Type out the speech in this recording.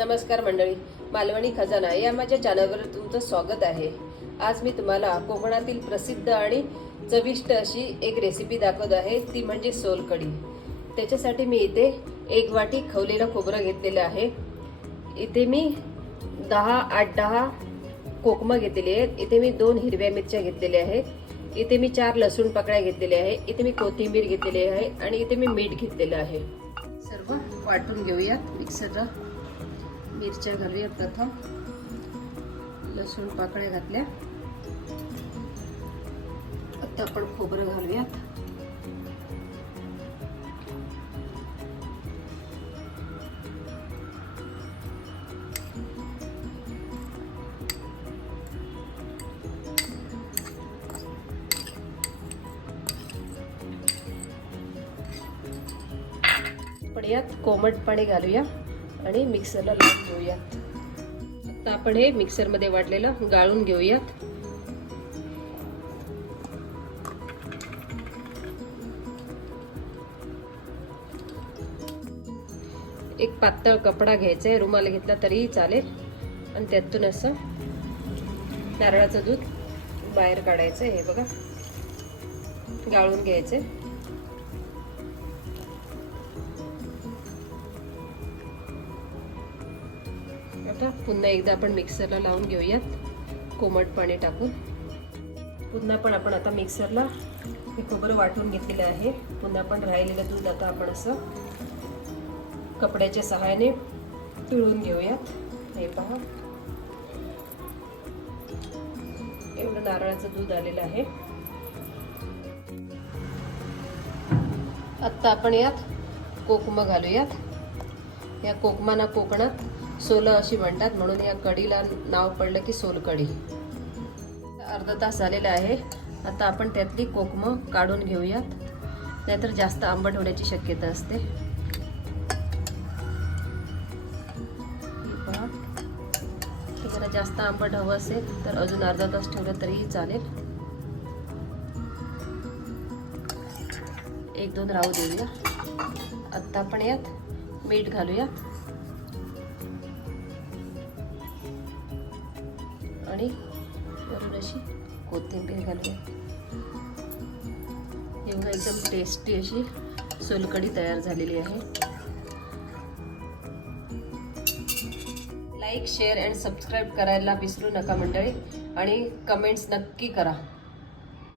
नमस्कार मंडळी, मालवणी खजाना या माझ्या चॅनलवर तुमचं स्वागत आहे। आज मी तुम्हाला कोकणातील प्रसिद्ध आणि चविष्ट अशी एक रेसिपी दाखवत आहे, ती म्हणजे सोलकढी। त्याच्यासाठी मी इथे 1 वाटी खवलेलं खोबरं घेतलेलं आहे। इथे मी 8-10 कोकम घेतलेले आहेत। इथे मी 2 हिरव्या मिरच्या घेतलेल्या आहेत। इथे मी 4 लसूण पाकळ्या घेतलेल्या आहे। इथे मी कोथिंबीर घेतलेली आहे आणि इथे मी मीठ घेतलेलं आहे। सर्व वाटून घेऊयात मिक्सरला। मिरच्या घालूया, प्रथम लसूण पाकळ्या घातल्या। आता आपण खोबरं घालूयात। आपण यात कोमट पाणी घालूया आणि मिक्सरला लावून घेऊयात। आता आपण हे मिक्सर मध्ये वाटलेलं गाळून घेऊयात। एक पातळ कपडा घ्यायचा आहे, रुमाल घेतला तरीही चालेल, आणि त्यातून असं नारळाचं दूध बाहेर काढायचं। हे बघा, गाळून घ्यायचे। आता पुन्हा एकदा आपण मिक्सरला लावून घेऊयात कोमट पाणी टाकून। पुन्हा पण आपण आता मिक्सरला हे खोबरं वाटून घेतलेलं आहे। पुन्हा पण राहिलेलं दूध आता आपण असं कपड्याच्या सहाय्याने पिळून घेऊयात। हे पहा, एवढं नारळाचं दूध आलेलं आहे। आता आपण यात कोकम घालूयात। या कोकमाना कोकणात सोलं अशी म्हणतात, म्हणून या कढीला नाव पडलं की सोलकढी। अर्धा तास झालेला आहे। आता आपण त्यातली कोकम काढून घेऊयात, नाहीतर जास्त आंबट होण्याची शक्यता असते। पहा, जरा जास्त आंबट हवं असेल तर अजून अर्धा तास ठेवलं तरीही चालेल। 1-2 राहू देऊया। आता आपण यात मीठ घालूया आणि वरून अशी कोथिंबीर घालूया। एवढं एकदम टेस्टी अशी सोलकढी तयार झालेली आहे। लाईक, शेअर अँड सबस्क्राईब करायला विसरू नका मंडळी, आणि कमेंट्स नक्की करा।